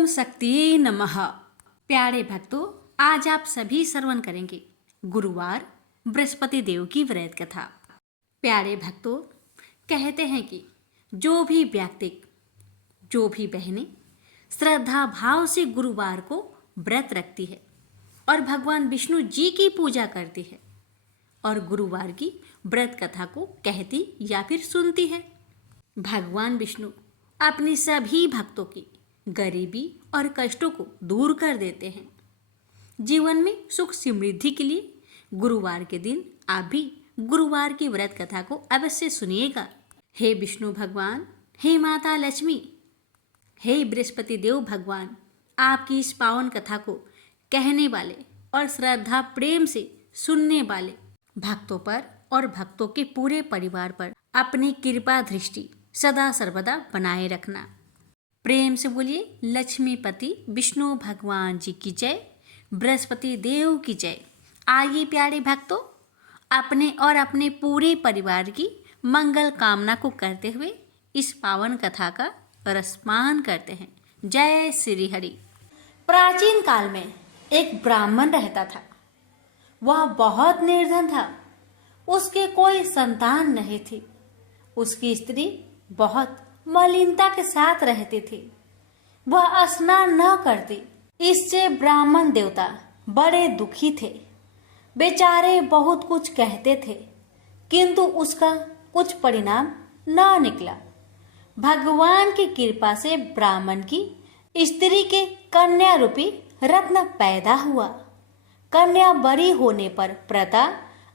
ओम शक्ति नमः। प्यारे भक्तों, आज आप सभी श्रवण करेंगे गुरुवार बृहस्पति देव की व्रत कथा। प्यारे भक्तों, कहते हैं कि जो भी व्यक्ति, जो भी बहनें श्रद्धा भाव से गुरुवार को व्रत रखती है और भगवान विष्णु जी की पूजा करती है और गुरुवार की व्रत कथा को कहती या फिर सुनती है, भगवान विष्णु अपनी सभी भक्तों की गरीबी और कष्टों को दूर कर देते हैं। जीवन में सुख समृद्धि के लिए गुरुवार के दिन आप भी गुरुवार की व्रत कथा को अवश्य सुनिएगा। हे विष्णु भगवान, हे माता लक्ष्मी, हे बृहस्पति देव भगवान, आपकी इस पावन कथा को कहने वाले और श्रद्धा प्रेम से सुनने वाले भक्तों पर और भक्तों के पूरे परिवार पर अपनी कृपा दृष्टि सदा सर्वदा बनाए रखना। प्रेम से बोलिए लक्ष्मीपति विष्णु भगवान जी की जय, बृहस्पति देव की जय। आइए प्यारे भक्तों, अपने और अपने पूरे परिवार की मंगल कामना को करते हुए इस पावन कथा का रसपान करते हैं। जय श्री हरि। प्राचीन काल में एक ब्राह्मण रहता था। वह बहुत निर्धन था। उसके कोई संतान नहीं थी। उसकी स्त्री बहुत मलिनता के साथ रहती थी। वह स्नान न करती। इससे ब्राह्मण देवता बड़े दुखी थे। बेचारे बहुत कुछ कहते थे, किंतु उसका कुछ परिणाम न निकला। भगवान की कृपा से ब्राह्मण की स्त्री के कन्या रूपी रत्न पैदा हुआ। कन्या बड़ी होने पर प्रता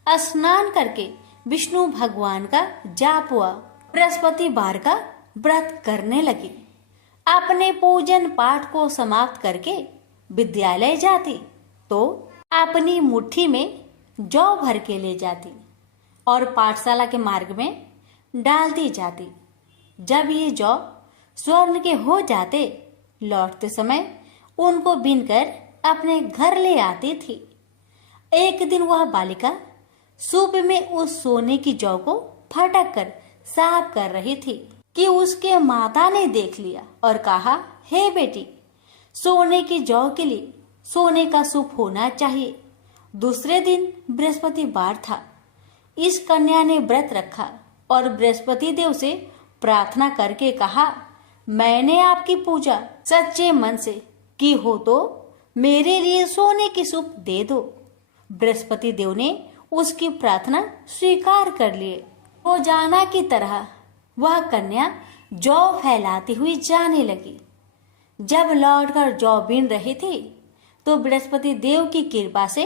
स्नान करके विष्णु भगवान का जाप हुआ। बृहस्पतिवार का व्रत करने लगी। अपने पूजन पाठ को समाप्त करके विद्यालय जाती तो अपनी मुट्ठी में जौ भर के ले जाती और पाठशाला के मार्ग में डालती जाती। जब ये जौ स्वर्ण के हो जाते, लौटते समय उनको बीनकर अपने घर ले आती थी। एक दिन वह बालिका सूप में उस सोने की जौ को फटक कर साफ कर रही थी कि उसके माता ने देख लिया और कहा, हे बेटी, सोने की जौ के लिए सोने का सूप होना चाहिए। दूसरे दिन बृहस्पतिवार था। इस कन्या ने व्रत रखा और बृहस्पति देव से प्रार्थना करके कहा, मैंने आपकी पूजा सच्चे मन से की हो तो मेरे लिए सोने की सूप दे दो। बृहस्पति देव ने उसकी प्रार्थना स्वीकार कर लिए। रोजाना की तरह वह कन्या जौ फैलाती हुई जाने लगी। जब लौटकर जौ बीन रही थी तो बृहस्पति देव की कृपा से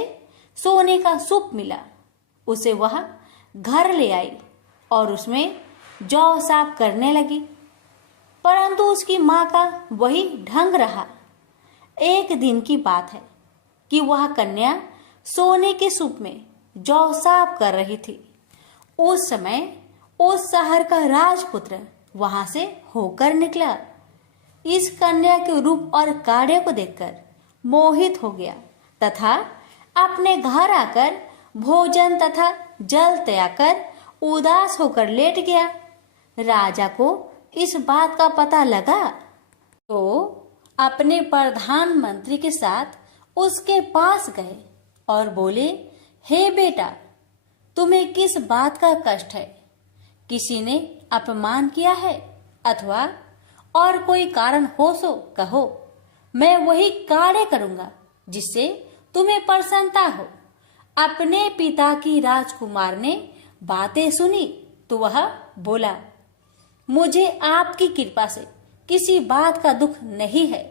सोने का सूप मिला। उसे वह घर ले आई और उसमें जौ साफ करने लगी, परंतु उसकी माँ का वही ढंग रहा। एक दिन की बात है कि वह कन्या सोने के सूप में जौ साफ कर रही थी। उस समय उस शहर का राजपुत्र वहां से होकर निकला। इस कन्या के रूप और कार्य को देखकर मोहित हो गया तथा अपने घर आकर भोजन तथा जल त्याग कर उदास होकर लेट गया। राजा को इस बात का पता लगा तो अपने प्रधानमंत्री के साथ उसके पास गए और बोले, हे बेटा, तुम्हें किस बात का कष्ट है? किसी ने अपमान किया है अथवा और कोई कारण हो सो कहो, मैं वही कार्य करूंगा जिससे तुम्हें प्रसन्नता हो। अपने पिता की राजकुमार ने बातें सुनी तो वह बोला, मुझे आपकी कृपा से किसी बात का दुख नहीं है।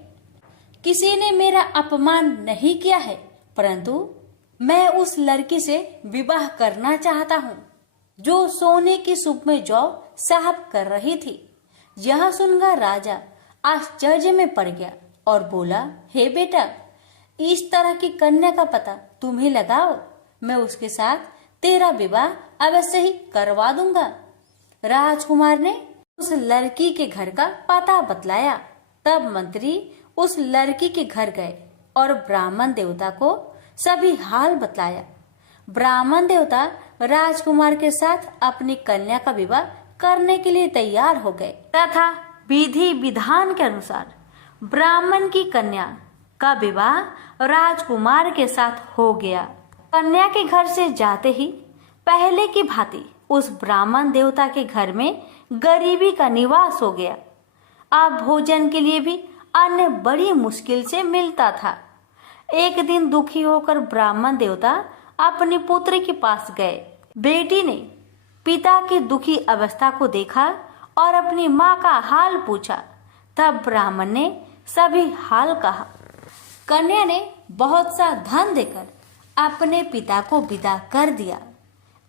किसी ने मेरा अपमान नहीं किया है, परंतु मैं उस लड़की से विवाह करना चाहता हूँ जो सोने की सूप में जौ साफ कर रही थी। यह सुनकर राजा आश्चर्य में पड़ गया और बोला, हे बेटा, इस तरह की कन्या का पता तुम्हें लगाओ, मैं उसके साथ तेरा विवाह अवश्य ही करवा दूंगा। राजकुमार ने उस लड़की के घर का पता बतलाया। तब मंत्री उस लड़की के घर गए और ब्राह्मण देवता को सभी हाल बतलाया। ब्राह्मण देवता राजकुमार के साथ अपनी कन्या का विवाह करने के लिए तैयार हो गए तथा विधि विधान के अनुसार ब्राह्मण की कन्या का विवाह राजकुमार के साथ हो गया। कन्या के घर से जाते ही पहले की भांति उस ब्राह्मण देवता के घर में गरीबी का निवास हो गया। अब भोजन के लिए भी अन्न बड़ी मुश्किल से मिलता था। एक दिन दुखी होकर ब्राह्मण देवता अपनी पुत्री के पास गए। बेटी ने पिता की दुखी अवस्था को देखा और अपनी माँ का हाल पूछा। तब ब्राह्मण ने सभी हाल कहा। कन्या ने बहुत सा धन देकर अपने पिता को विदा कर दिया।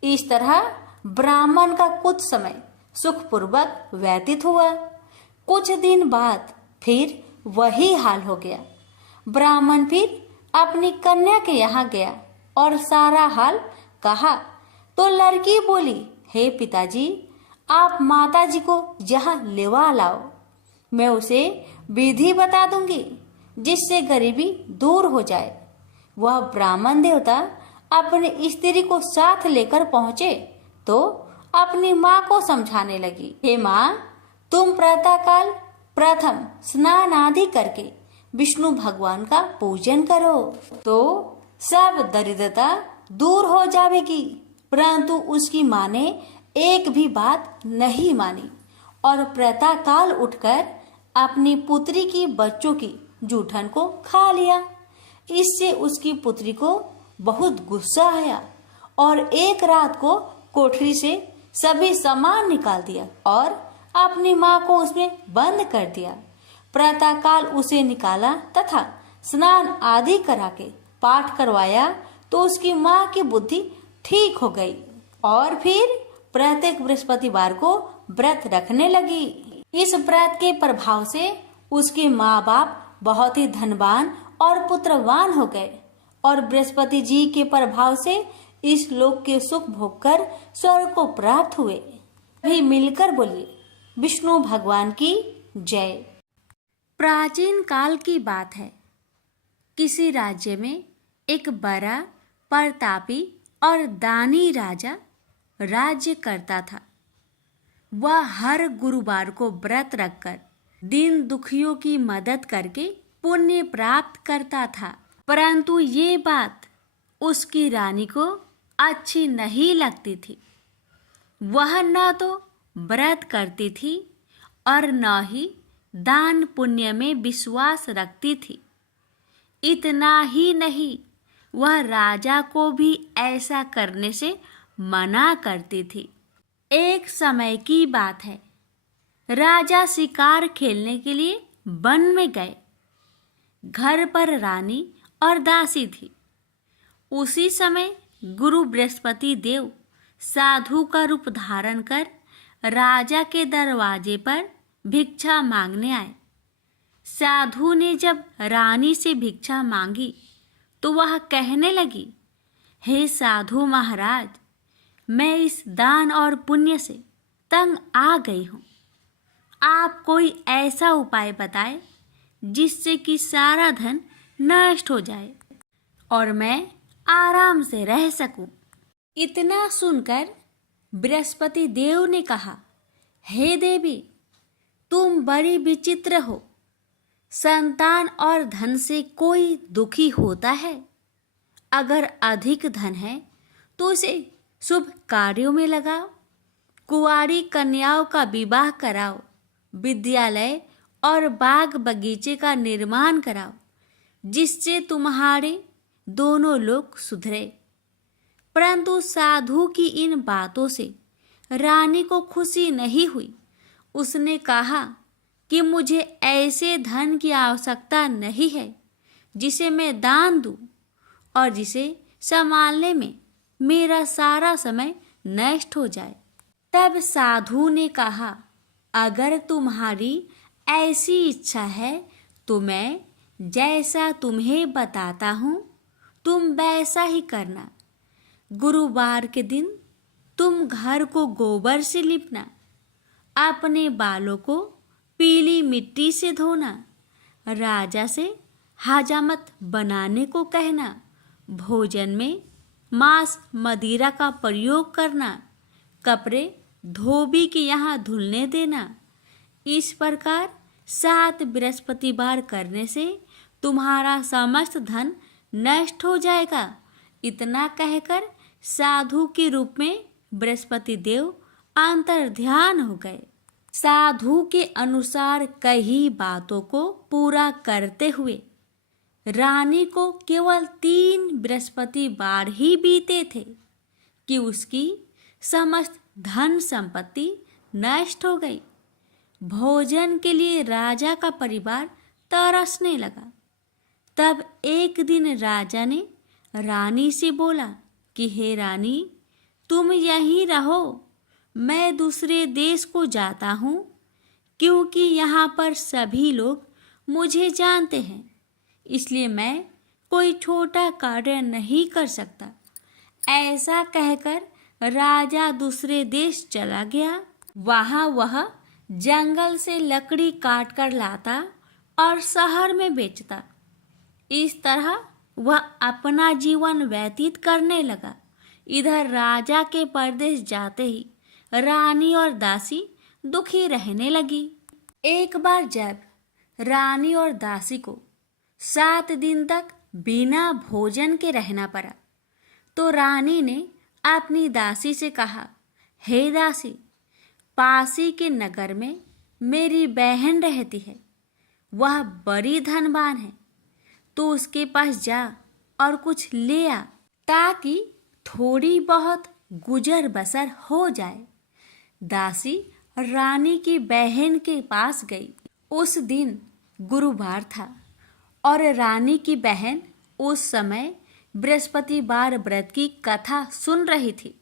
इस तरह ब्राह्मण का कुछ समय सुखपूर्वक व्यतीत हुआ। कुछ दिन बाद फिर वही हाल हो गया। ब्राह्मण फिर अपनी कन्या के यहाँ गया और सारा हाल कहा तो लड़की बोली, हे पिताजी, आप माताजी को यहाँ लेवा लाओ। मैं उसे विधि बता दूंगी जिससे गरीबी दूर हो जाए। वह ब्राह्मण देवता अपनी स्त्री को साथ लेकर पहुंचे तो अपनी माँ को समझाने लगी, हे माँ, तुम प्रातःकाल प्रथम स्नान आदि करके विष्णु भगवान का पूजन करो तो सब दरिद्रता दूर हो जाएगी। परंतु उसकी माँ ने एक भी बात नहीं मानी और प्रातःकाल उठकर अपनी पुत्री की बच्चों की जूठन को खा लिया। इससे उसकी पुत्री को बहुत गुस्सा आया और एक रात को कोठरी से सभी सामान निकाल दिया और अपनी माँ को उसमें बंद कर दिया। प्रातःकाल उसे निकाला तथा स्नान आदि करा के पाठ करवाया तो उसकी माँ की बुद्धि ठीक हो गई और फिर प्रत्येक बृहस्पतिवार को व्रत रखने लगी। इस व्रत के प्रभाव से उसके माँ बाप बहुत ही धनवान और पुत्रवान हो गए और बृहस्पति जी के प्रभाव से इस लोक के सुख भोग कर स्वर्ग को प्राप्त हुए। भी मिलकर बोलिए, विष्णु भगवान की जय। प्राचीन काल की बात है। किसी राज्य में एक बड़ा प्रतापी और दानी राजा राज्य करता था। वह हर गुरुवार को व्रत रखकर दीन दुखियों की मदद करके पुण्य प्राप्त करता था। परंतु ये बात उसकी रानी को अच्छी नहीं लगती थी। वह न तो व्रत करती थी और न ही दान पुण्य में विश्वास रखती थी। इतना ही नहीं, वह राजा को भी ऐसा करने से मना करती थी। एक समय की बात है। राजा शिकार खेलने के लिए वन में गए। घर पर रानी और दासी थी। उसी समय गुरु बृहस्पति देव साधु का रूप धारण कर राजा के दरवाजे पर भिक्षा मांगने आए। साधु ने जब रानी से भिक्षा मांगी तो वह कहने लगी, हे साधु महाराज, मैं इस दान और पुण्य से तंग आ गई हूँ। आप कोई ऐसा उपाय बताएं जिससे कि सारा धन नष्ट हो जाए और मैं आराम से रह सकूं। इतना सुनकर बृहस्पति देव ने कहा, हे देवी, तुम बड़ी विचित्र हो। संतान और धन से कोई दुखी होता है? अगर अधिक धन है तो उसे शुभ कार्यों में लगाओ, कुंवारी कन्याओं का विवाह कराओ, विद्यालय और बाग बगीचे का निर्माण कराओ, जिससे तुम्हारे दोनों लोग सुधरे। परंतु साधु की इन बातों से रानी को खुशी नहीं हुई। उसने कहा कि मुझे ऐसे धन की आवश्यकता नहीं है जिसे मैं दान दूं और जिसे संभालने में मेरा सारा समय नष्ट हो जाए। तब साधु ने कहा, अगर तुम्हारी ऐसी इच्छा है तो मैं जैसा तुम्हें बताता हूँ तुम वैसा ही करना। गुरुवार के दिन तुम घर को गोबर से लिपना, अपने बालों को पीली मिट्टी से धोना, राजा से हजामत बनाने को कहना, भोजन में मांस मदिरा का प्रयोग करना, कपड़े धोबी के यहाँ धुलने देना। इस प्रकार 7 बृहस्पतिवार करने से तुम्हारा समस्त धन नष्ट हो जाएगा। इतना कहकर साधु के रूप में बृहस्पति देव अंतर्ध्यान हो गए। साधु के अनुसार कई बातों को पूरा करते हुए रानी को केवल 3 बृहस्पतिवार ही बीते थे कि उसकी समस्त धन संपत्ति नष्ट हो गई। भोजन के लिए राजा का परिवार तरसने लगा। तब एक दिन राजा ने रानी से बोला कि हे रानी, तुम यहीं रहो, मैं दूसरे देश को जाता हूँ, क्योंकि यहाँ पर सभी लोग मुझे जानते हैं, इसलिए मैं कोई छोटा कार्य नहीं कर सकता। ऐसा कहकर राजा दूसरे देश चला गया। वहाँ वह जंगल से लकड़ी काट कर लाता और शहर में बेचता। इस तरह वह अपना जीवन व्यतीत करने लगा। इधर राजा के परदेश जाते ही रानी और दासी दुखी रहने लगी। एक बार जब रानी और दासी को 7 दिन तक बिना भोजन के रहना पड़ा, तो रानी ने अपनी दासी से कहा, हे दासी, पासी के नगर में मेरी बहन रहती है, वह बड़ी धनवान है, तो उसके पास जा और कुछ ले आ, ताकि थोड़ी बहुत गुजर बसर हो जाए। दासी रानी की बहन के पास गई। उस दिन गुरुवार था और रानी की बहन उस समय बृहस्पतिवार व्रत की कथा सुन रही थी।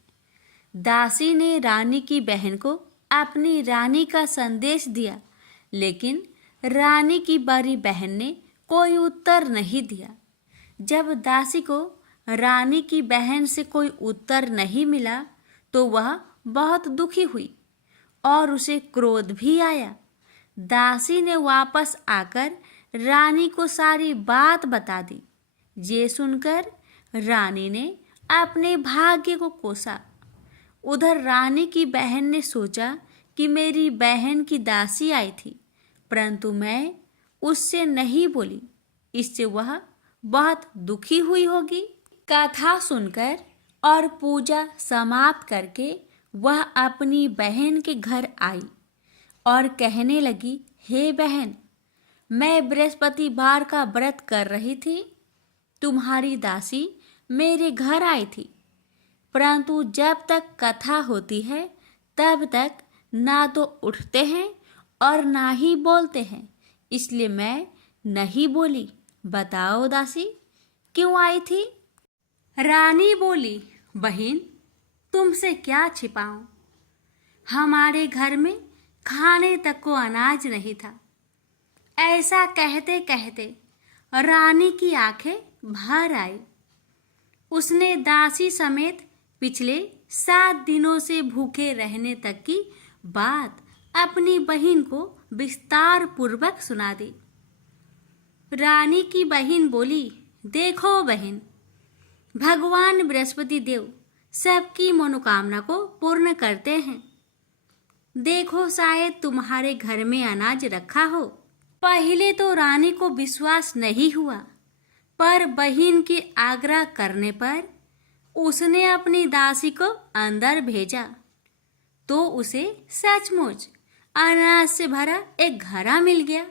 दासी ने रानी की बहन को अपनी रानी का संदेश दिया, लेकिन रानी की बड़ी बहन ने कोई उत्तर नहीं दिया। जब दासी को रानी की बहन से कोई उत्तर नहीं मिला, तो वह बहुत दुखी हुई और उसे क्रोध भी आया। दासी ने वापस आकर रानी को सारी बात बता दी। ये सुनकर रानी ने अपने भाग्य को कोसा। उधर रानी की बहन ने सोचा कि मेरी बहन की दासी आई थी, परंतु मैं उससे नहीं बोली, इससे वह बहुत दुखी हुई होगी। कथा सुनकर और पूजा समाप्त करके वह अपनी बहन के घर आई और कहने लगी, हे बहन, मैं बृहस्पतिवार का व्रत कर रही थी, तुम्हारी दासी मेरे घर आई थी, परंतु जब तक कथा होती है तब तक ना तो उठते हैं और ना ही बोलते हैं, इसलिए मैं नहीं बोली। बताओ दासी, क्यों आई थी? रानी बोली, बहन, तुमसे क्या छिपाऊं, हमारे घर में खाने तक को अनाज नहीं था। ऐसा कहते कहते रानी की आंखें भर आई। उसने दासी समेत पिछले 7 दिनों से भूखे रहने तक की बात अपनी बहन को विस्तार पूर्वक सुना दी। रानी की बहन बोली, देखो बहन, भगवान बृहस्पति देव सबकी मनोकामना को पूर्ण करते हैं। देखो, शायद तुम्हारे घर में अनाज रखा हो। पहले तो रानी को विश्वास नहीं हुआ, पर बहन के आग्रह करने पर उसने अपनी दासी को अंदर भेजा, तो उसे सचमुच अनाज से भरा एक घड़ा मिल गया।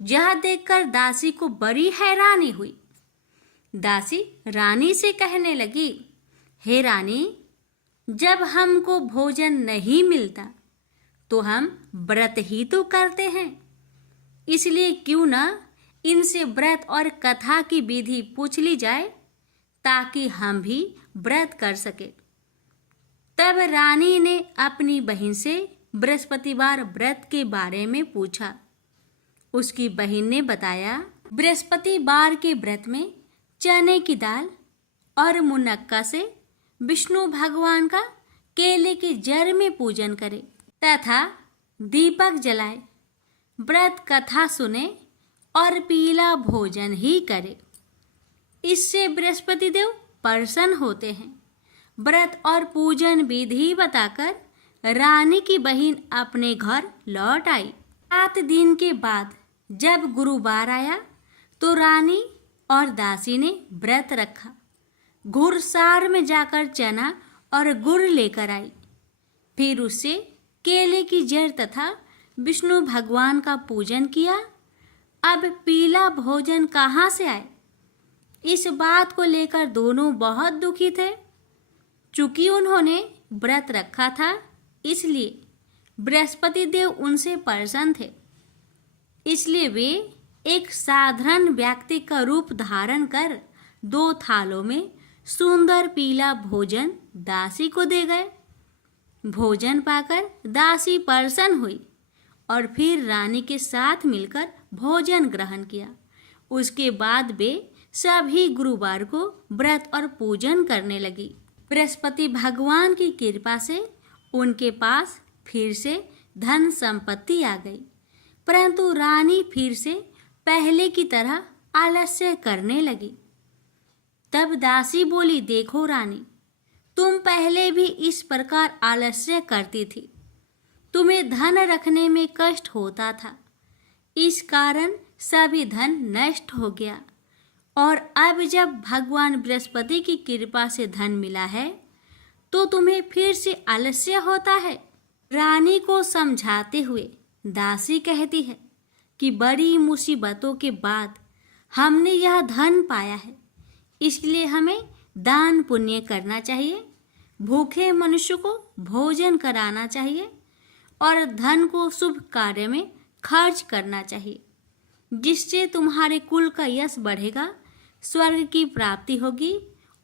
यह देखकर दासी को बड़ी हैरानी हुई। दासी रानी से कहने लगी, हे रानी, जब हमको भोजन नहीं मिलता तो हम व्रत ही तो करते हैं, इसलिए क्यों न इनसे व्रत और कथा की विधि पूछ ली जाए, ताकि हम भी व्रत कर सके। तब रानी ने अपनी बहन से बृहस्पतिवार व्रत के बारे में पूछा। उसकी बहन ने बताया, बृहस्पतिवार के व्रत में चने की दाल और मुनक्का से विष्णु भगवान का केले के जड़ में पूजन करें तथा दीपक जलाए, व्रत कथा सुने और पीला भोजन ही करे। इससे बृहस्पति देव प्रसन्न होते हैं। व्रत और पूजन विधि बताकर रानी की बहन अपने घर लौट आई। 7 दिन के बाद जब गुरुवार आया तो रानी और दासी ने व्रत रखा। घुड़सार में जाकर चना और गुड़ लेकर आई। फिर उससे केले की जड़ तथा विष्णु भगवान का पूजन किया। अब पीला भोजन कहाँ से आए, इस बात को लेकर दोनों बहुत दुखी थे। चूंकि उन्होंने व्रत रखा था, इसलिए बृहस्पति देव उनसे प्रसन्न थे। इसलिए वे एक साधारण व्यक्ति का रूप धारण कर 2 थालों में सुंदर पीला भोजन दासी को दे गए। भोजन पाकर दासी प्रसन्न हुई और फिर रानी के साथ मिलकर भोजन ग्रहण किया। उसके बाद वे सभी गुरुवार को व्रत और पूजन करने लगी। बृहस्पति भगवान की कृपा से उनके पास फिर से धन संपत्ति आ गई, परंतु रानी फिर से पहले की तरह आलस्य करने लगी। तब दासी बोली, देखो रानी, तुम पहले भी इस प्रकार आलस्य करती थी। तुम्हें धन रखने में कष्ट होता था, इस कारण सभी धन नष्ट हो गया, और अब जब भगवान बृहस्पति की कृपा से धन मिला है तो तुम्हें फिर से आलस्य होता है। रानी को समझाते हुए दासी कहती है कि बड़ी मुसीबतों के बाद हमने यह धन पाया है, इसलिए हमें दान पुण्य करना चाहिए, भूखे मनुष्य को भोजन कराना चाहिए और धन को शुभ कार्य में खर्च करना चाहिए, जिससे तुम्हारे कुल का यश बढ़ेगा, स्वर्ग की प्राप्ति होगी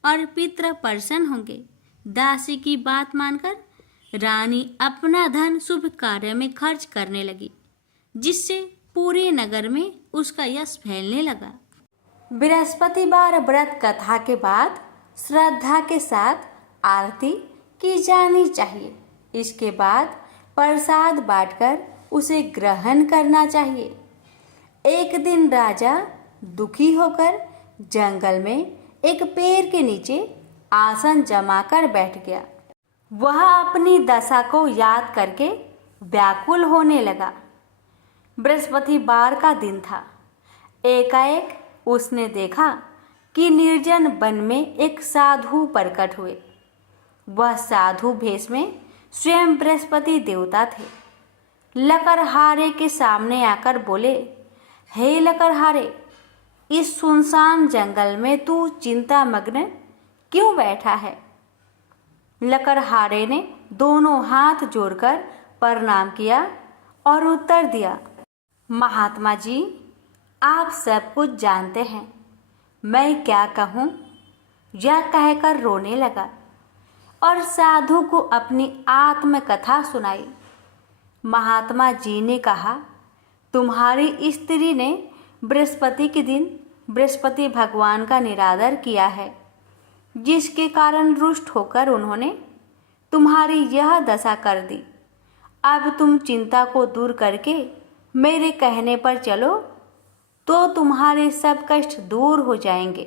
और पितृ प्रसन्न होंगे। दासी की बात मानकर रानी अपना धन शुभ कार्य में खर्च करने लगी, जिससे पूरे नगर में उसका यश फैलने लगा। बृहस्पतिवार व्रत कथा के बाद श्रद्धा के साथ आरती की जानी चाहिए। इसके बाद प्रसाद बांटकर उसे ग्रहण करना चाहिए। एक दिन राजा दुखी होकर जंगल में एक पेड़ के नीचे आसन जमाकर बैठ गया। वह अपनी दशा को याद करके व्याकुल होने लगा। बृहस्पतिवार का दिन था। एकाएक उसने देखा कि निर्जन वन में एक साधु प्रकट हुए। वह साधु भेष में स्वयं बृहस्पति देवता थे। लकड़हारे के सामने आकर बोले, हे लकड़हारे, इस सुनसान जंगल में तू चिंता मग्न क्यों बैठा है? लकड़हारे ने दोनों हाथ जोड़कर प्रणाम किया और उत्तर दिया, महात्मा जी, आप सब कुछ जानते हैं, मैं क्या कहूँ? यह कहकर रोने लगा और साधु को अपनी आत्मकथा सुनाई। महात्मा जी ने कहा, तुम्हारी स्त्री ने बृहस्पति के दिन बृहस्पति भगवान का निरादर किया है, जिसके कारण रुष्ट होकर उन्होंने तुम्हारी यह दशा कर दी। अब तुम चिंता को दूर करके मेरे कहने पर चलो तो तुम्हारे सब कष्ट दूर हो जाएंगे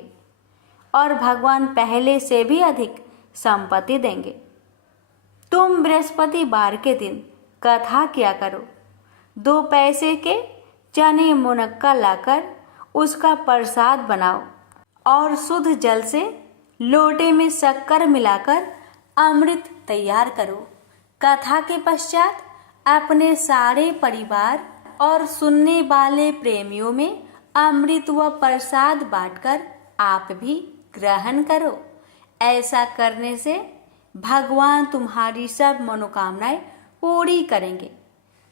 और भगवान पहले से भी अधिक संपत्ति देंगे। तुम बृहस्पतिवार के दिन कथा किया करो। 2 पैसे के चने मुनक्का लाकर उसका प्रसाद बनाओ और शुद्ध जल से लोटे में शक्कर मिलाकर अमृत तैयार करो। कथा के पश्चात अपने सारे परिवार और सुनने वाले प्रेमियों में अमृत व प्रसाद बांटकर आप भी ग्रहण करो। ऐसा करने से भगवान तुम्हारी सब मनोकामनाएं पूरी करेंगे।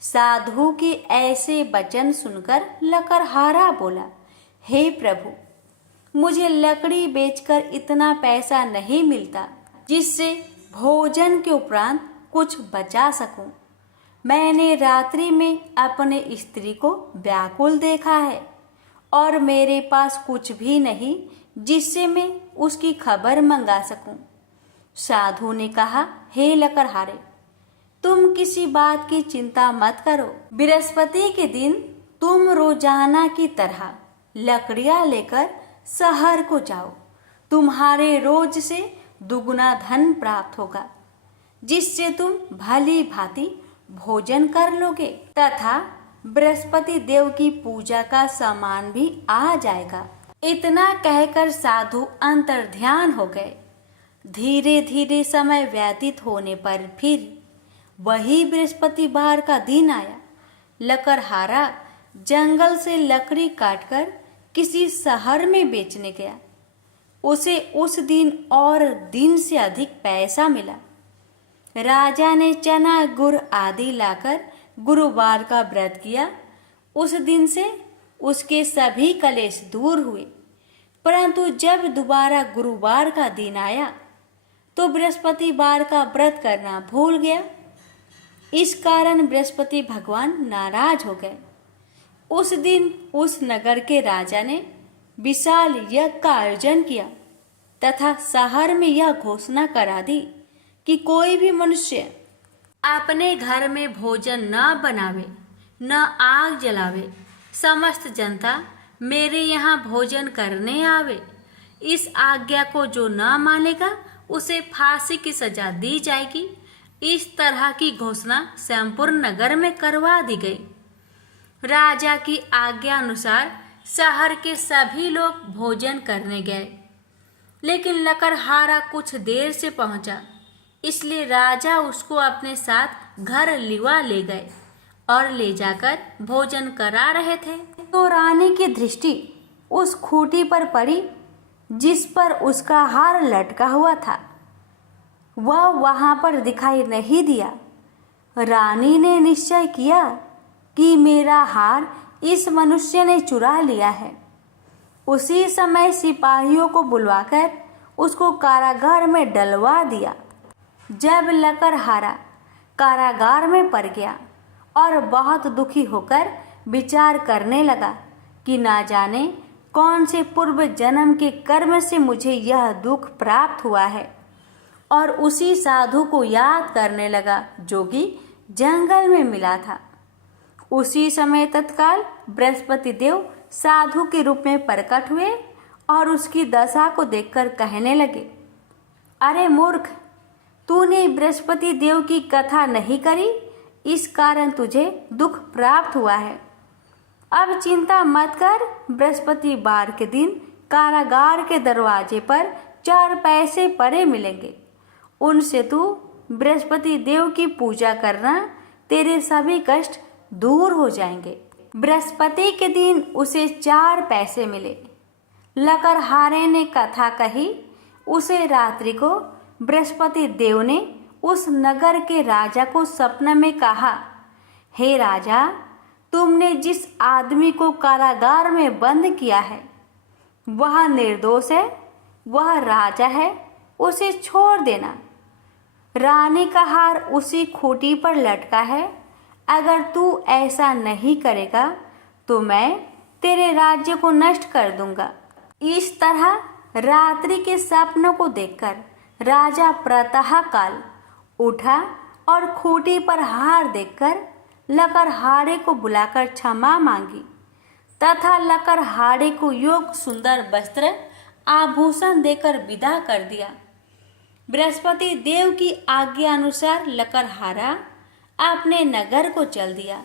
साधु के ऐसे वचन सुनकर लकड़हारा बोला, हे प्रभु, मुझे लकड़ी बेचकर इतना पैसा नहीं मिलता जिससे भोजन के उपरांत कुछ बचा सकूं। मैंने रात्रि में अपने स्त्री को व्याकुल देखा है और मेरे पास कुछ भी नहीं जिससे मैं उसकी खबर मंगा सकूं। साधु ने कहा, हे लकड़हारे, तुम किसी बात की चिंता मत करो। बृहस्पति के दिन तुम रोजाना की तरह लकड़ियां लेकर शहर को जाओ। तुम्हारे रोज से दुगुना धन प्राप्त होगा, जिससे तुम भली भांति भोजन कर लोगे तथा बृहस्पति देव की पूजा का सामान भी आ जाएगा। इतना कहकर साधु अंतर्ध्यान हो गए। धीरे धीरे समय व्यतीत होने पर फिर वही बृहस्पतिवार का दिन आया। लकड़हारा जंगल से लकड़ी काटकर किसी शहर में बेचने गया। उसे उस दिन और दिन से अधिक पैसा मिला। राजा ने चना गुड़ आदि लाकर गुरुवार का व्रत किया। उस दिन से उसके सभी कलेश दूर हुए। परंतु जब दोबारा गुरुवार का दिन आया तो बृहस्पतिवार का व्रत करना भूल गया। इस कारण बृहस्पति भगवान नाराज हो गए। उस दिन उस नगर के राजा ने विशाल यज्ञ का आयोजन किया तथा शहर में यह घोषणा करा दी कि कोई भी मनुष्य अपने घर में भोजन न बनावे, न आग जलावे। समस्त जनता मेरे यहाँ भोजन करने आवे। इस आज्ञा को जो न मानेगा उसे फांसी की सजा दी जाएगी। इस तरह की घोषणा संपूर्ण नगर में करवा दी गई। राजा की आज्ञा अनुसार शहर के सभी लोग भोजन करने गए, लेकिन लकड़हारा कुछ देर से पहुंचा, इसलिए राजा उसको अपने साथ घर लिवा ले गए और ले जाकर भोजन करा रहे थे तो रानी की दृष्टि उस खूंटी पर पड़ी जिस पर उसका हार लटका हुआ था। वह वहां पर दिखाई नहीं दिया। रानी ने निश्चय किया कि मेरा हार इस मनुष्य ने चुरा लिया है। उसी समय सिपाहियों को बुलवाकर उसको कारागार में डलवा दिया। जब लकड़हारा कारागार में पड़ गया और बहुत दुखी होकर विचार करने लगा कि ना जाने कौन से पूर्व जन्म के कर्म से मुझे यह दुख प्राप्त हुआ है, और उसी साधु को याद करने लगा जो कि जंगल में मिला था। उसी समय तत्काल बृहस्पति देव साधु के रूप में प्रकट हुए और उसकी दशा को देखकर कहने लगे, अरे मूर्ख, तूने बृहस्पति देव की कथा नहीं करी, इस कारण तुझे दुख प्राप्त हुआ है। अब चिंता मत कर। बृहस्पतिवार के दिन कारागार के दरवाजे पर 4 पैसे पड़े मिलेंगे। उनसे तू बृहस्पति देव की पूजा करना, तेरे सभी कष्ट दूर हो जाएंगे। बृहस्पति के दिन उसे 4 पैसे मिले। लकड़हारे ने कथा कही। उसे रात्रि को बृहस्पति देव ने उस नगर के राजा को सपन में कहा, हे राजा, तुमने जिस आदमी को कारागार में बंद किया है वह निर्दोष है, वह राजा है, उसे छोड़ देना। रानी का हार उसी खूंटी पर लटका है। अगर तू ऐसा नहीं करेगा तो मैं तेरे राज्य को नष्ट कर दूंगा। इस तरह रात्रि के सपनों को देखकर राजा प्रातः काल उठा और खूंटी पर हार देखकर लकड़हारे को बुलाकर क्षमा मांगी तथा लकड़हारे को योग सुंदर वस्त्र आभूषण देकर विदा कर दिया। बृहस्पति देव की आज्ञा अनुसार लकड़हारा अपने नगर को चल दिया।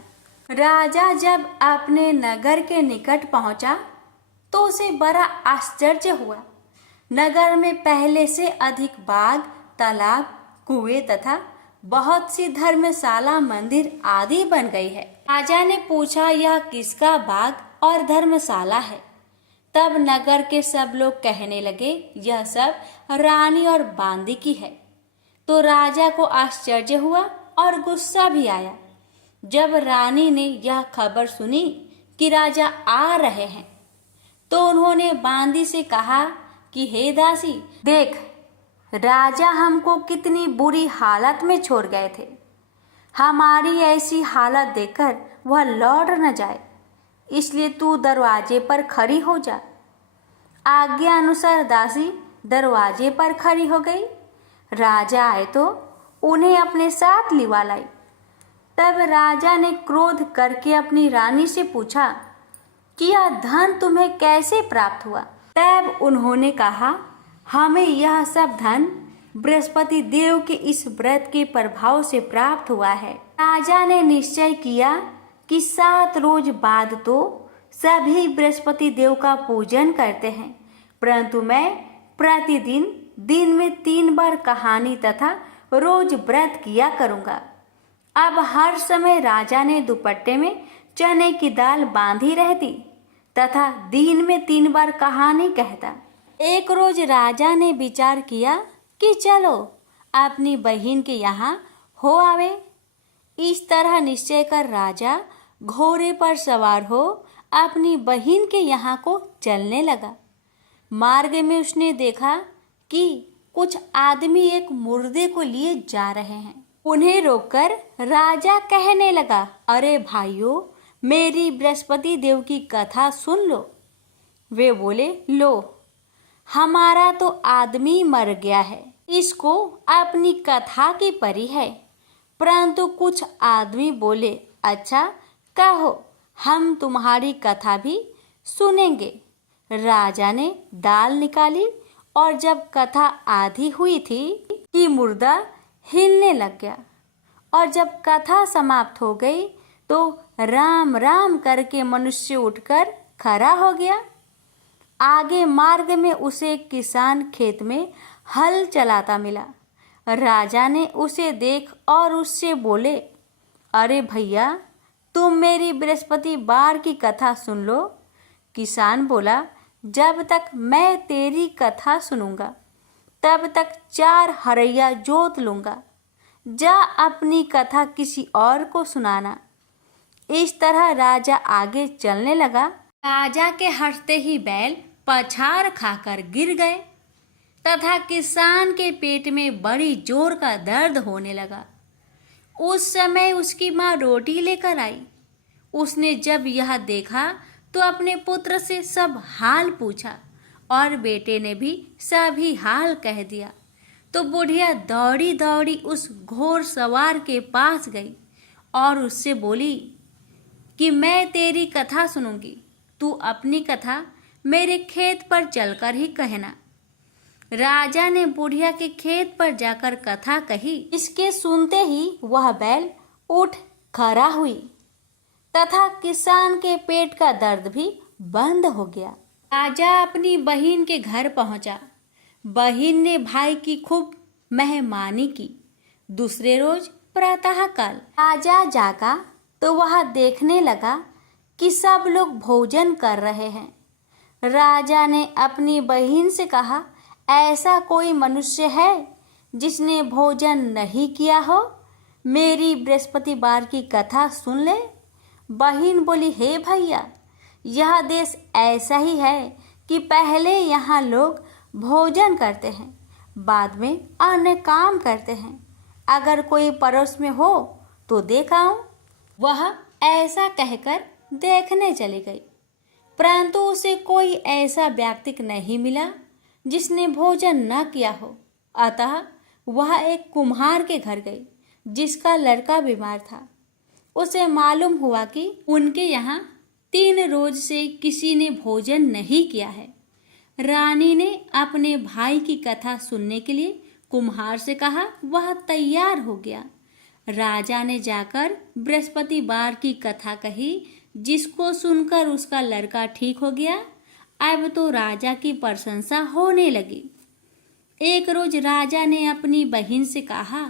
राजा जब अपने नगर के निकट पहुंचा तो उसे बड़ा आश्चर्य हुआ। नगर में पहले से अधिक बाग, तालाब, कुएं तथा बहुत सी धर्मशाला, मंदिर आदि बन गई है। राजा ने पूछा, यह किसका बाग और धर्मशाला है? तब नगर के सब लोग कहने लगे, यह सब रानी और बांदी की है। तो राजा को आश्चर्य हुआ और गुस्सा भी आया। जब रानी ने यह खबर सुनी कि राजा आ रहे हैं तो उन्होंने बांदी से कहा कि हे दासी, देख, राजा हमको कितनी बुरी हालत में छोड़ गए थे। हमारी ऐसी हालत देखकर वह लौट न जाए, इसलिए तू दरवाजे पर खड़ी हो जा। आज्ञा अनुसार दासी दरवाजे पर खड़ी हो गई। राजा आए तो उन्हें अपने साथ लिवा लाई। तब राजा ने क्रोध करके अपनी रानी से पूछा कि यह धन तुम्हें कैसे प्राप्त हुआ? तब उन्होंने कहा, हमें यह सब धन बृहस्पति देव के इस व्रत के प्रभाव से प्राप्त हुआ है। राजा ने निश्चय किया कि 7 रोज बाद तो सभी बृहस्पति देव का पूजन करते हैं, परंतु मैं प्रतिदिन दिन में 3 बार कहानी तथा रोज व्रत किया करूंगा। अब हर समय राजा ने दुपट्टे में चने की दाल बांधी रहती तथा दिन में 3 बार कहानी कहता। एक रोज राजा ने विचार किया कि चलो अपनी बहन के यहाँ हो आवे। इस तरह निश्चय कर राजा घोड़े पर सवार हो अपनी बहन के यहाँ को चलने लगा। मार्ग में उसने देखा कि कुछ आदमी एक मुर्दे को लिए जा रहे हैं। उन्हें रोककर राजा कहने लगा, अरे भाइयों, मेरी बृहस्पति देव की कथा सुन लो। वे बोले, लो, हमारा तो आदमी मर गया है, इसको अपनी कथा की परी है। परंतु कुछ आदमी बोले, अच्छा कहो, हम तुम्हारी कथा भी सुनेंगे। राजा ने दाल निकाली और जब कथा आधी हुई थी कि मुर्दा हिलने लग गया, और जब कथा समाप्त हो गई तो राम राम करके मनुष्य उठकर खड़ा हो गया। आगे मार्ग में उसे एक किसान खेत में हल चलाता मिला। राजा ने उसे देख और उससे बोले, अरे भैया, तुम मेरी बृहस्पति बार की कथा सुन लो। किसान बोला, जब तक मैं तेरी कथा सुनूंगा तब तक 4 हरैया जोत लूंगा। जा अपनी कथा किसी और को सुनाना। इस तरह राजा आगे चलने लगा। राजा के हंसते ही बैल पछाड़ खाकर गिर गए तथा किसान के पेट में बड़ी जोर का दर्द होने लगा। उस समय उसकी माँ रोटी लेकर आई। उसने जब यह देखा तो अपने पुत्र से सब हाल पूछा और बेटे ने भी सभी हाल कह दिया। तो बुढ़िया दौड़ी दौड़ी उस घोड़ सवार के पास गई और उससे बोली कि मैं तेरी कथा सुनूंगी, तू अपनी कथा मेरे खेत पर चलकर ही कहना। राजा ने बुढ़िया के खेत पर जाकर कथा कही। इसके सुनते ही वह बैल उठ खड़ा हुई तथा किसान के पेट का दर्द भी बंद हो गया। राजा अपनी बहन के घर पहुंचा। बहन ने भाई की खूब मेहमानी की। दूसरे रोज प्रातःकाल राजा जागा तो वह देखने लगा कि सब लोग भोजन कर रहे हैं। राजा ने अपनी बहन से कहा, ऐसा कोई मनुष्य है जिसने भोजन नहीं किया हो? मेरी बृहस्पतिवार की कथा सुन ले। बहन बोली, हे भैया, यह देश ऐसा ही है कि पहले यहाँ लोग भोजन करते हैं, बाद में अन्य काम करते हैं। अगर कोई पड़ोस में हो तो देख आऊं। वह ऐसा कहकर देखने चली गई, परंतु उसे कोई ऐसा व्यक्ति नहीं मिला जिसने भोजन न किया हो। अतः वह एक कुम्हार के घर गई जिसका लड़का बीमार था। उसे मालूम हुआ कि उनके यहाँ 3 रोज से किसी ने भोजन नहीं किया है। रानी ने अपने भाई की कथा सुनने के लिए कुम्हार से कहा। वह तैयार हो गया। राजा ने जाकर बृहस्पतिवार की कथा कही, जिसको सुनकर उसका लड़का ठीक हो गया। अब तो राजा की प्रशंसा होने लगी। एक रोज राजा ने अपनी बहन से कहा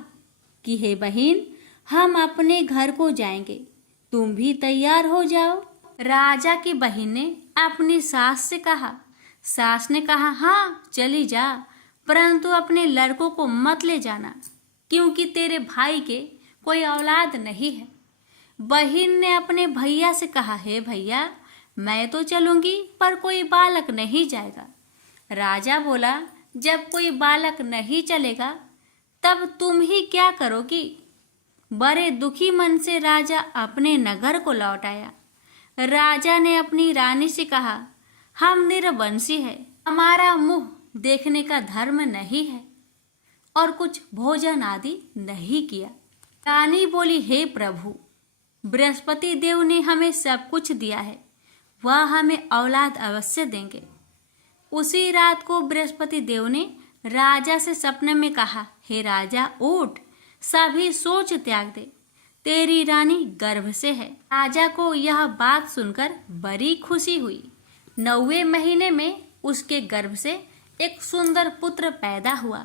कि हे बहन, हम अपने घर को जाएंगे, तुम भी तैयार हो जाओ। राजा की बहन ने अपनी सास से कहा। सास ने कहा, हाँ चली जा, परंतु अपने लड़कों को मत ले जाना, क्योंकि तेरे भाई के कोई औलाद नहीं है। बहन ने अपने भैया से कहा, हे भैया, मैं तो चलूंगी पर कोई बालक नहीं जाएगा। राजा बोला, जब कोई बालक नहीं चलेगा तब तुम ही क्या करोगी? बड़े दुखी मन से राजा अपने नगर को लौट आया। राजा ने अपनी रानी से कहा, हम निरवंशी है, हमारा मुंह देखने का धर्म नहीं है और कुछ भोजन आदि नहीं किया। रानी बोली, हे प्रभु, बृहस्पति देव ने हमें सब कुछ दिया है, वह हमें औलाद अवश्य देंगे। उसी रात को बृहस्पति देव ने राजा से सपने में कहा, हे राजा, उठ, सभी सोच त्याग दे, तेरी रानी गर्भ से है। राजा को यह बात सुनकर बड़ी खुशी हुई। 9वें महीने में उसके गर्भ से एक सुंदर पुत्र पैदा हुआ।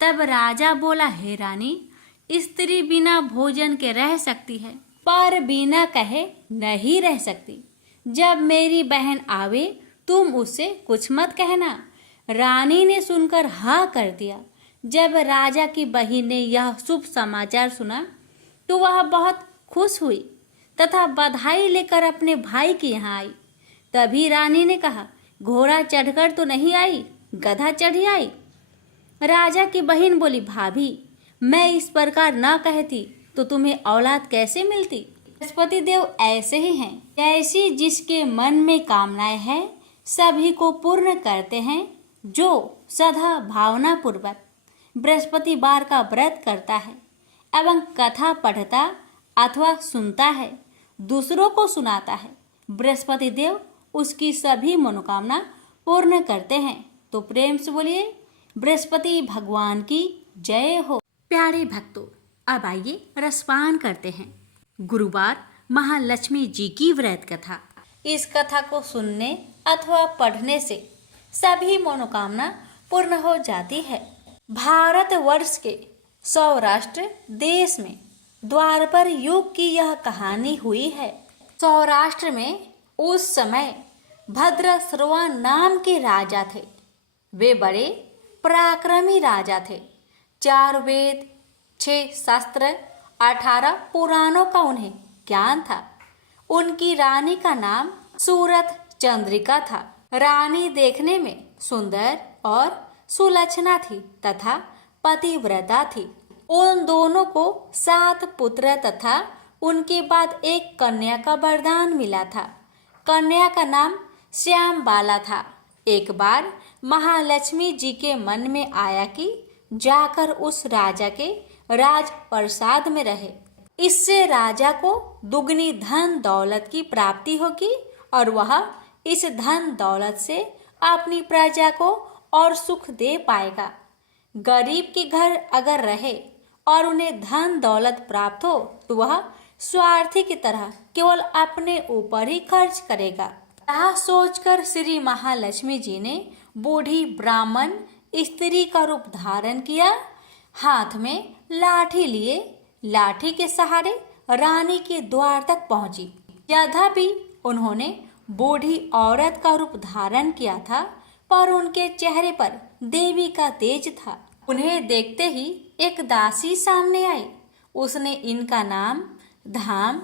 तब राजा बोला, हे रानी, स्त्री बिना भोजन के रह सकती है, पर बिना कहे नहीं रह सकती। जब मेरी बहन आवे तुम उससे कुछ मत कहना। रानी ने सुनकर हाँ कर दिया। जब राजा की बहन ने यह शुभ समाचार सुना तो वह बहुत खुश हुई तथा बधाई लेकर अपने भाई के यहाँ आई। तभी रानी ने कहा, घोड़ा चढ़कर तो नहीं आई, गधा चढ़ी आई। राजा की बहन बोली, भाभी, मैं इस प्रकार न कहती तो तुम्हें औलाद कैसे मिलती। बृहस्पति देव ऐसे ही हैं, जैसी जिसके मन में कामनाएं हैं सभी को पूर्ण करते हैं। जो सदा भावना पूर्वक बृहस्पतिवार का व्रत करता है एवं कथा पढ़ता अथवा सुनता है, दूसरों को सुनाता है, बृहस्पति देव उसकी सभी मनोकामना पूर्ण करते हैं। तो प्रेम से बोलिए, बृहस्पति भगवान की जय हो। प्यारे भक्तों, अब आइए रसपान करते हैं गुरुवार महालक्ष्मी जी की व्रत कथा। इस कथा को सुनने अथवा पढ़ने से सभी मनोकामना पूर्ण हो जाती है। भारतवर्ष के सौराष्ट्र देश में द्वापर युग की यह कहानी हुई है। सौराष्ट्र में उस समय भद्रश्रवा नाम के राजा थे। वे बड़े पराक्रमी राजा थे। 4 वेद, 6 शास्त्र, 18 पुराणों का उन्हें ज्ञान था। उनकी रानी का नाम सूरत चंद्रिका था। रानी देखने में सुंदर और सुलक्षणा थी तथा पतिव्रता थी। उन दोनों को 7 पुत्र तथा उनके बाद एक कन्या का वरदान मिला था। कन्या का नाम श्याम बाला था। एक बार महालक्ष्मी जी के मन में आया कि जाकर उस राजा के राजप्रसाद में रहे। इससे राजा को दुगनी धन दौलत की प्राप्ति होगी और वह इस धन दौलत से अपनी प्रजा को और सुख दे पाएगा। गरीब के घर अगर रहे और उन्हें धन दौलत प्राप्त हो तो वह स्वार्थी की तरह केवल अपने ऊपर ही खर्च करेगा। यह सोचकर श्री महालक्ष्मी जी ने बूढ़ी ब्राह्मण स्त्री का रूप धारण किया। हाथ में लाठी लिए लाठी के सहारे रानी के द्वार तक पहुंची। यद्यपि उन्होंने बूढ़ी औरत का रूप धारण किया था, पर उनके चेहरे पर देवी का तेज था। उन्हें देखते ही एक दासी सामने आई। उसने इनका नाम, धाम,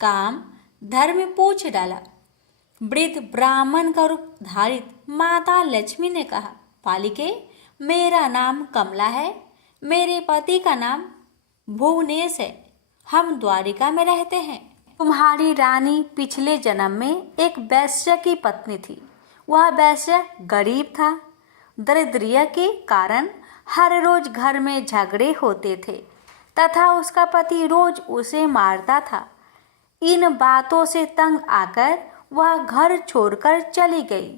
काम, धर्म पूछ डाला। वृद्ध ब्राह्मण का रूप धारित माता लक्ष्मी ने कहा, पालिके, मेरा नाम कमला है। मेरे पति का नाम भुवनेश है। हम द्वारिका में रहते हैं। तुम्हारी रानी पिछले जन्म में एक वैश्य की पत्नी थी। वह वैश्य गरीब था। दरिद्रिया के कारण हर रोज घर में झगड़े होते थे तथा उसका पति रोज उसे मारता था। इन बातों से तंग आकर वह घर छोड़कर चली गई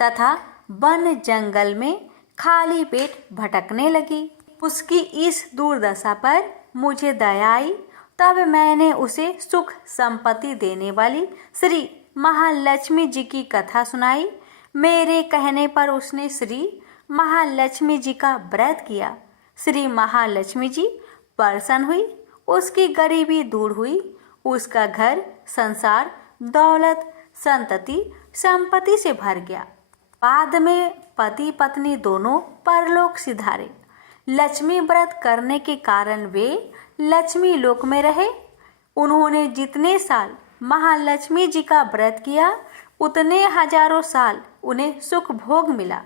तथा वन जंगल में खाली पेट भटकने लगी। उसकी इस दुर्दशा पर मुझे दया आई। तब मैंने उसे सुख संपत्ति देने वाली श्री महालक्ष्मी जी की कथा सुनाई। मेरे कहने पर उसने श्री महालक्ष्मी जी का व्रत किया। श्री महालक्ष्मी जी प्रसन्न हुई। उसकी गरीबी दूर हुई। उसका घर संसार दौलत संतति संपत्ति से भर गया। बाद में पति पत्नी दोनों परलोक सिधारे। लक्ष्मी व्रत करने के कारण वे लक्ष्मी लोक में रहे। उन्होंने जितने साल महालक्ष्मी जी का व्रत किया उतने हजारों साल उन्हें सुख भोग मिला।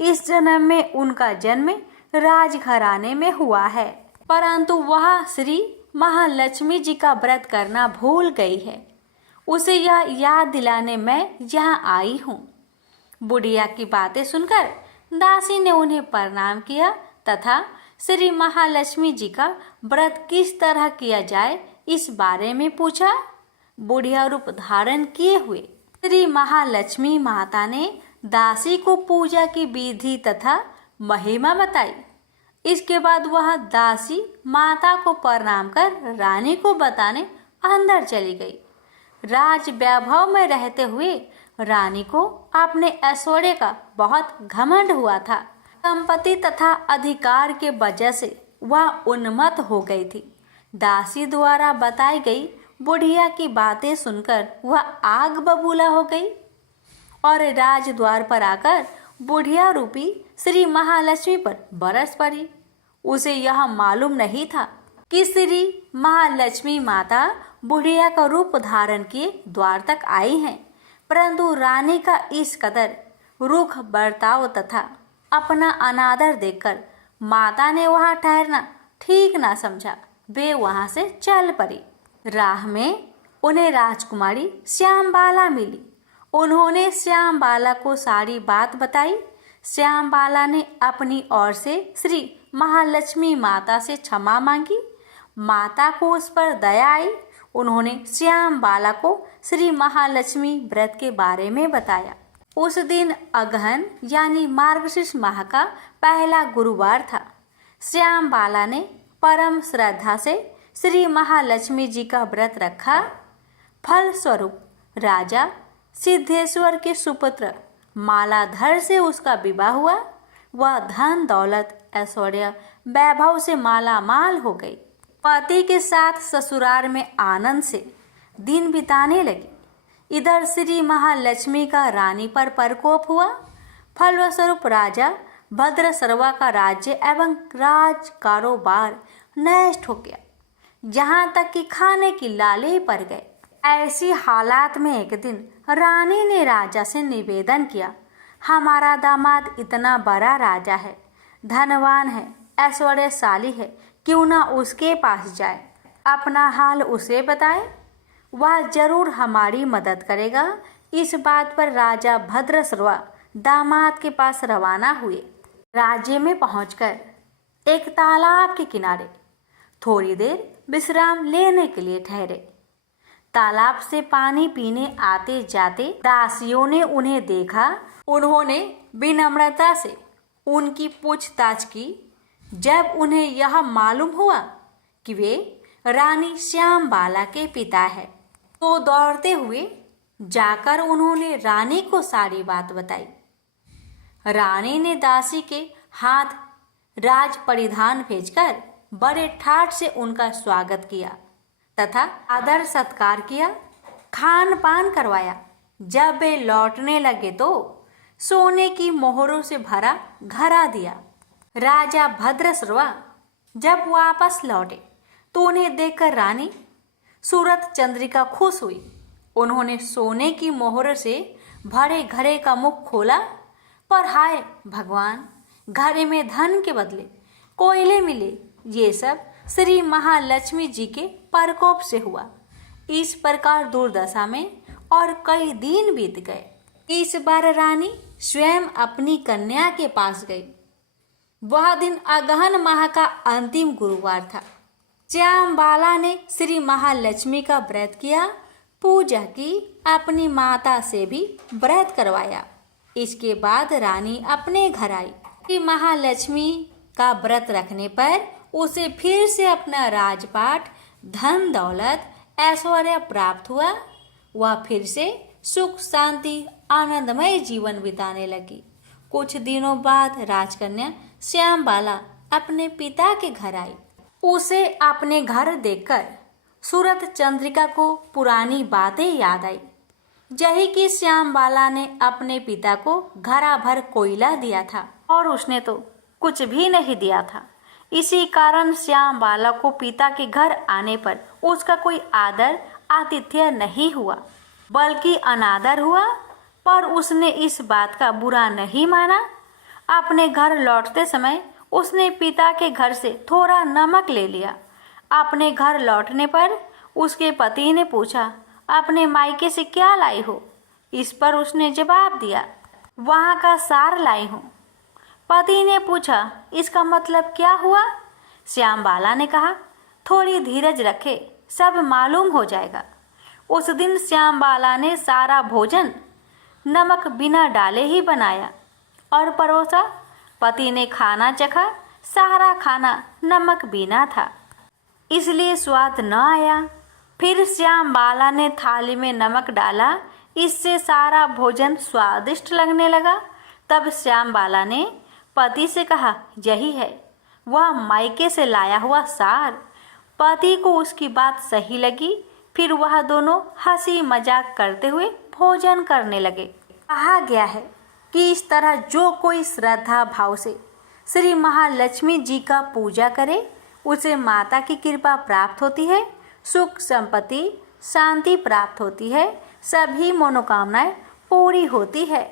इस जन्म में उनका जन्म राजघराने में हुआ है, परंतु वह श्री महालक्ष्मी जी का व्रत करना भूल गई है। उसे यह याद दिलाने मैं यहाँ आई हूँ। बुढ़िया की बातें सुनकर दासी ने उन्हें प्रणाम किया तथा श्री महालक्ष्मी जी का व्रत किस तरह किया जाए इस बारे में पूछा। बुढ़िया रूप धारण किए हुए श्री महालक्ष्मी माता ने दासी को पूजा की विधि तथा महिमा बताई। इसके बाद वह दासी माता को प्रणाम कर रानी को बताने अंदर चली गई। राज वैभव में रहते हुए रानी को अपने ऐश्वर्य का बहुत घमंड हुआ था। संपत्ति तथा अधिकार के वजह से वह उन्मत्त हो गई थी। दासी द्वारा बताई गई बुढ़िया की बातें सुनकर वह आग बबूला हो गई और राजद्वार पर आकर बुढ़िया रूपी श्री महालक्ष्मी पर बरस पड़ी। उसे यह मालूम नहीं था कि श्री महालक्ष्मी माता बुढ़िया का रूप धारण किए द्वार तक आई हैं, परंतु रानी का इस कदर रूख बर्ताव तथा अपना अनादर देखकर माता ने वहां ठहरना ठीक ना समझा। वे वहां से चल पड़ी। राह में उन्हें राजकुमारी श्यामबाला मिली। उन्होंने श्यामबाला को सारी बात बताई। श्यामबाला ने अपनी ओर से श्री महालक्ष्मी माता से क्षमा मांगी। माता को उस पर दया आई। उन्होंने श्यामबाला को श्री महालक्ष्मी व्रत के बारे में बताया। उस दिन अगहन यानी मार्गशीर्ष माह का पहला गुरुवार था। श्यामबाला ने परम श्रद्धा से श्री महालक्ष्मी जी का व्रत रखा। फलस्वरूप राजा सिद्धेश्वर के सुपुत्र मालाधर से उसका विवाह हुआ। वह धन दौलत ऐश्वर्य वैभव से मालामाल हो गई। पति के साथ ससुराल में आनंद से दिन बिताने लगी। इधर श्री महालक्ष्मी का रानी पर प्रकोप हुआ। फलस्वरूप राजा भद्रसर्वा का राज्य एवं राज कारोबार नष्ट हो गया, जहाँ तक कि खाने की लाले पड़ गए। ऐसी हालात में एक दिन रानी ने राजा से निवेदन किया, हमारा दामाद इतना बड़ा राजा है, धनवान है, ऐश्वर्यशाली है, क्यों ना उसके पास जाए, अपना हाल उसे बताए, वह जरूर हमारी मदद करेगा। इस बात पर राजा भद्रसर्वा दामाद के पास रवाना हुए। राज्य में पहुंचकर एक तालाब के किनारे थोड़ी देर विश्राम लेने के लिए ठहरे। तालाब से पानी पीने आते जाते दासियों ने उन्हें देखा। उन्होंने विनम्रता से उनकी पूछताछ की। जब उन्हें यह मालूम हुआ कि वे रानी श्यामबाला के पिता है, तो दौड़ते हुए जाकर उन्होंने रानी को सारी बात बताई। रानी ने दासी के हाथ राज परिधान भेजकर बड़े ठाठ से उनका स्वागत किया तथा आदर सत्कार किया, खान पान करवाया। जब वे लौटने लगे तो सोने की मोहरों से भरा घड़ा दिया। राजा भद्रसर्वा जब वापस लौटे तो उन्हें देखकर रानी सूरत चंद्रिका खुश हुई। उन्होंने सोने की मोहर से भरे घड़े का मुख खोला, पर हाय भगवान, घड़े में धन के बदले कोयले मिले। ये सब श्री महालक्ष्मी जी के प्रकोप से हुआ। इस प्रकार दुर्दशा में और कई दिन बीत गए। इस बार रानी स्वयं अपनी कन्या के पास गई। वह दिन अगहन माह का अंतिम गुरुवार था। श्यामबाला ने श्री महालक्ष्मी का व्रत किया, पूजा की, अपनी माता से भी व्रत करवाया। इसके बाद रानी अपने घर आई। श्री महालक्ष्मी का व्रत रखने पर उसे फिर से अपना राजपाट, धन दौलत, ऐश्वर्य प्राप्त हुआ। वह फिर से सुख शांति आनंदमय जीवन बिताने लगी। कुछ दिनों बाद राजकन्या श्यामबाला अपने पिता के घर आई। उसे अपने घर देखकर सूरत चंद्रिका को पुरानी बातें याद आई। यही कि श्यामबाला ने अपने पिता को घड़ा भर कोयला दिया था और उसने तो कुछ भी नहीं दिया था। इसी कारण श्यामबाला को पिता के घर आने पर उसका कोई आदर आतिथ्य नहीं हुआ, बल्कि अनादर हुआ। पर उसने इस बात का बुरा नहीं माना। अपने घर लौटते समय उसने पिता के घर से थोड़ा नमक ले लिया। अपने घर लौटने पर उसके पति ने पूछा, अपने मायके से क्या लाई हो? इस पर उसने जवाब दिया, वहाँ का सार लाई हूँ। पति ने पूछा, इसका मतलब क्या हुआ? श्यामबाला ने कहा, थोड़ी धीरज रखे, सब मालूम हो जाएगा। उस दिन श्यामबाला ने सारा भोजन नमक बिना डाले ही बनाया और परोसा। पति ने खाना चखा, सारा खाना नमक बिना था, इसलिए स्वाद न आया। फिर श्याम बाला ने थाली में नमक डाला, इससे सारा भोजन स्वादिष्ट लगने लगा। तब श्याम बाला ने पति से कहा, यही है वह मायके से लाया हुआ सार। पति को उसकी बात सही लगी। फिर वह दोनों हंसी मजाक करते हुए भोजन करने लगे। कहा गया है कि इस तरह जो कोई श्रद्धा भाव से श्री महालक्ष्मी जी का पूजा करे, उसे माता की कृपा प्राप्त होती है, सुख संपत्ति शांति प्राप्त होती है, सभी मनोकामनाएं पूरी होती है।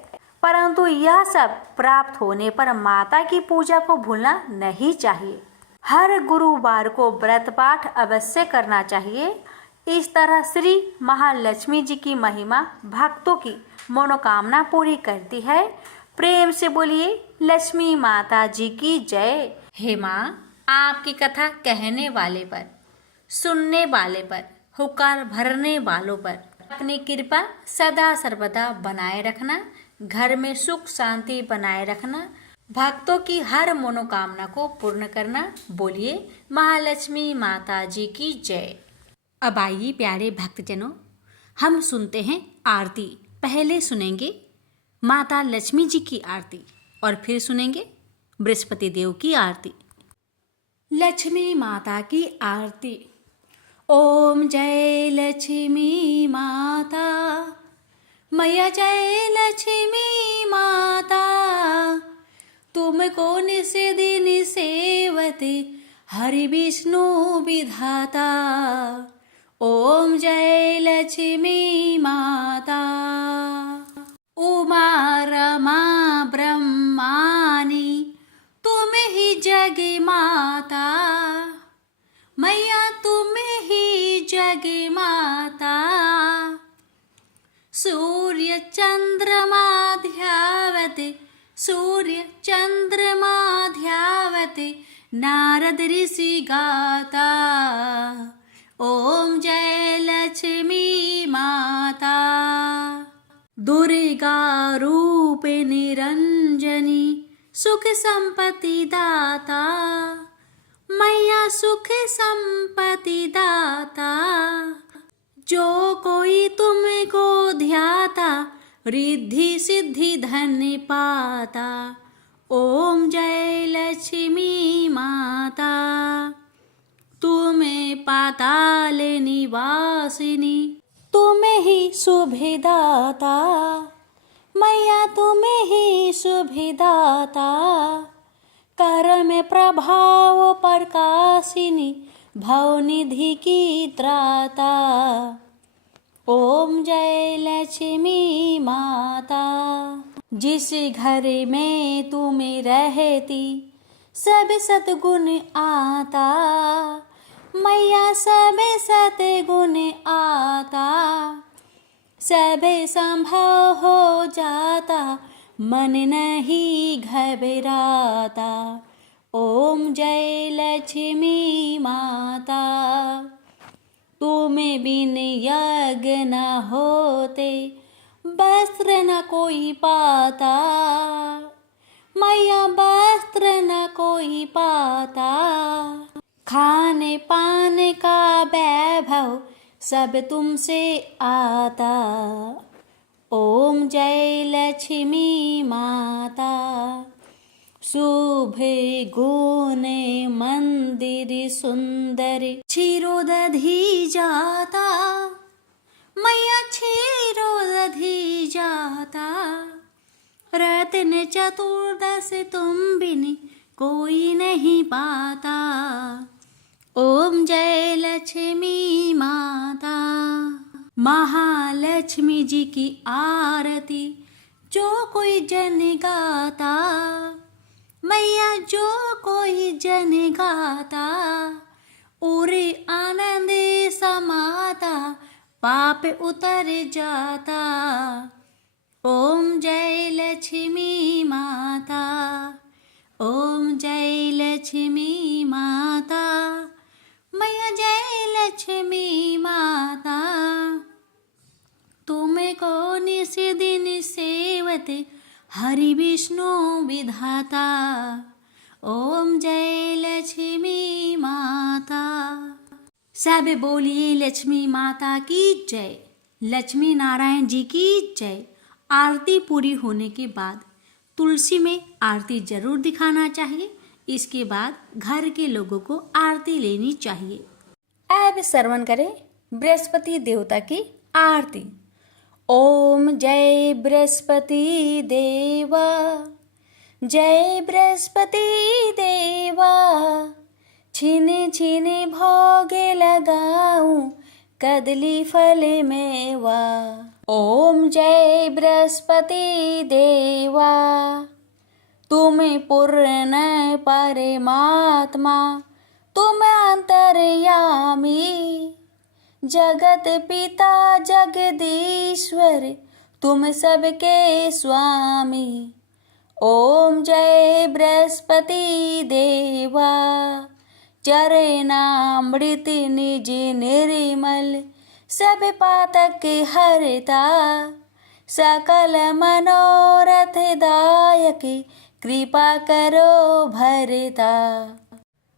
परंतु यह सब प्राप्त होने पर माता की पूजा को भूलना नहीं चाहिए। हर गुरुवार को व्रत पाठ अवश्य करना चाहिए। इस तरह श्री महालक्ष्मी जी की महिमा भक्तों की मनोकामना पूरी करती है। प्रेम से बोलिए लक्ष्मी माता जी की जय। हे माँ, आपकी कथा कहने वाले पर, सुनने वाले पर, हुक्कार भरने वालों पर अपनी कृपा सदा सर्वदा बनाए रखना, घर में सुख शांति बनाए रखना, भक्तों की हर मनोकामना को पूर्ण करना। बोलिए महालक्ष्मी माता जी की जय। अब आइए प्यारे भक्तजनों, हम सुनते हैं आरती। पहले सुनेंगे माता लक्ष्मी जी की आरती और फिर सुनेंगे बृहस्पति देव की आरती। लक्ष्मी माता की आरती। ओम जय लक्ष्मी माता, मैया जय लक्ष्मी माता, तुमको निस दिन सेवते हरि विष्णु विधाता। ओम जय लक्ष्मी माता। उमा रमा ब्रह्मानी तुम ही जग माता, मैया तुम ही जग माता। सूर्य चंद्रमा ध्यावते, सूर्य चंद्रमा ध्यावते, नारद ऋषि गाता। ओम जय लक्ष्मी माता। दुर्गा रूप निरंजनी, सुख संपत्ति दाता, मैया सुख संपत्ति दाता। जो कोई तुमको ध्याता, रिद्धि सिद्धि धन पाता। ओम जय लक्ष्मी माता। तुम्हें पाताल निवासिनी, तुम्हें ही शुभदाता, मैया तुम्हें ही शुभदाता। कर में प्रभाव प्रकाशिनी, भवनिधि की त्राता। ओम जय लक्ष्मी माता। जिस घर में तुम रहती, सब सतगुण आता, मैया सब सतगुण आता। सब संभव हो जाता, मन नहीं घबराता। ओम जय लक्ष्मी माता। तुम बिन यज्ञ न होते, वस्त्र न कोई पाता, मैया वस्त्र न कोई पाता। खाने पाने का वैभव सब तुमसे आता। ओम जय लक्ष्मी माता। शुभ गुण मंदिर सुंदर, क्षीरोदधि जाता, मैया क्षीरोदधि जाता। रत्न चतुर्दश तुम बिन कोई नहीं पाता। ओम जय लक्ष्मी माता। महालक्ष्मी जी की आरती जो कोई जन गाता, मैया जो कोई जन गाता। उरे आनंद समाता, पाप उतर जाता। ओम जय लक्ष्मी माता। ओम जय लक्ष्मी माता, मैया जय लक्ष्मी माता। तुमको निस दिन सेवते हरि विष्णु विधाता। ओम जय लक्ष्मी माता। सब बोलिए लक्ष्मी माता की जय, लक्ष्मी नारायण जी की जय। आरती पूरी होने के बाद तुलसी में आरती जरूर दिखाना चाहिए। इसके बाद घर के लोगों को आरती लेनी चाहिए। अब श्रवण करें बृहस्पति देवता की आरती। ओम जय बृहस्पति देवा, जय बृहस्पति देवा। छीने छीने भोगे लगाऊं कदली फल मेवा। ओम जय बृहस्पति देवा, तुम पूर्ण परमात्मा, तुम अंतर्यामी, जगत पिता जगदीश्वर, तुम सबके स्वामी। ओम जय बृहस्पति देवा, चरणामृत निज निर्मल, सब पातक हरता, सकल मनोरथ दायक, कृपा करो भरता।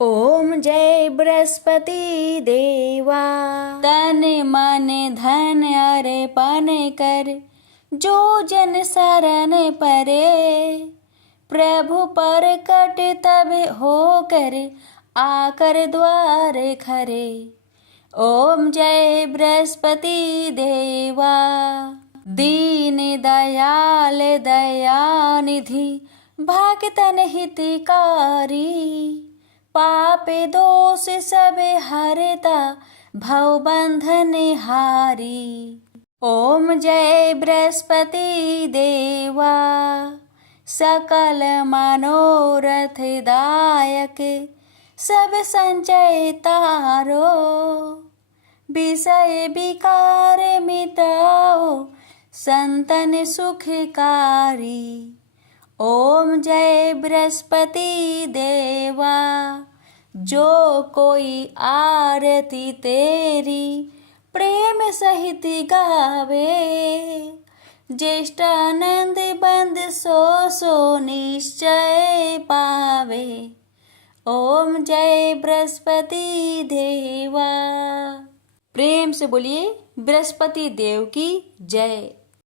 ओम जय बृहस्पति देवा, तन मन धन अर्पण कर, जो जन शरण परे, प्रभु पर कट तब होकर, आकर द्वार खरे। ओम जय बृहस्पति देवा, दीन दयाल दयानिधि, भक्तन हितकारी, पाप दोष सब हरता, भव बंधन हारी। ओम जय बृहस्पति देवा, सकल मनोरथ दायक, सब संचय तारो, विषय विकार मिटाओ, संतन सुखकारी। ओम जय बृहस्पति देवा, जो कोई आरती तेरी प्रेम सहित गावे, ज्येष्ठानंद बंद सो निश्चय पावे। ओम जय बृहस्पति देवा। प्रेम से बोलिए बृहस्पति देव की जय।